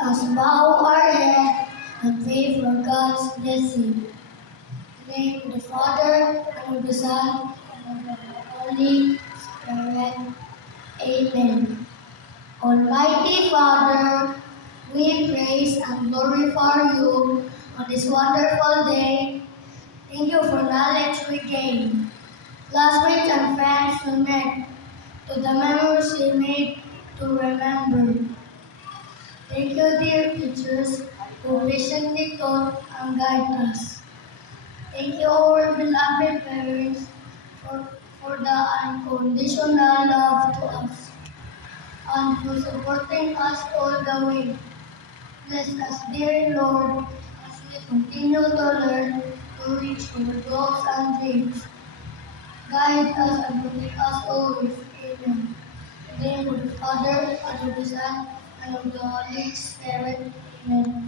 As bow our head and pray for God's blessing. In the name of the Father, and of the Son, and of the Holy Spirit. Amen. Almighty Father, we praise and glorify you on this wonderful day. Thank you for knowledge we gain, classmates and friends we met, to the memories we made to remember. Thank you, dear teachers, who patiently taught and guide us. Thank you, our beloved parents, for the unconditional love to us and for supporting us all the way. Bless us, dear Lord, as we continue to learn to reach our goals and dreams. Guide us and protect us always. Amen. In the name of the Father, and of the Son, and of the Holy Spirit. Amen.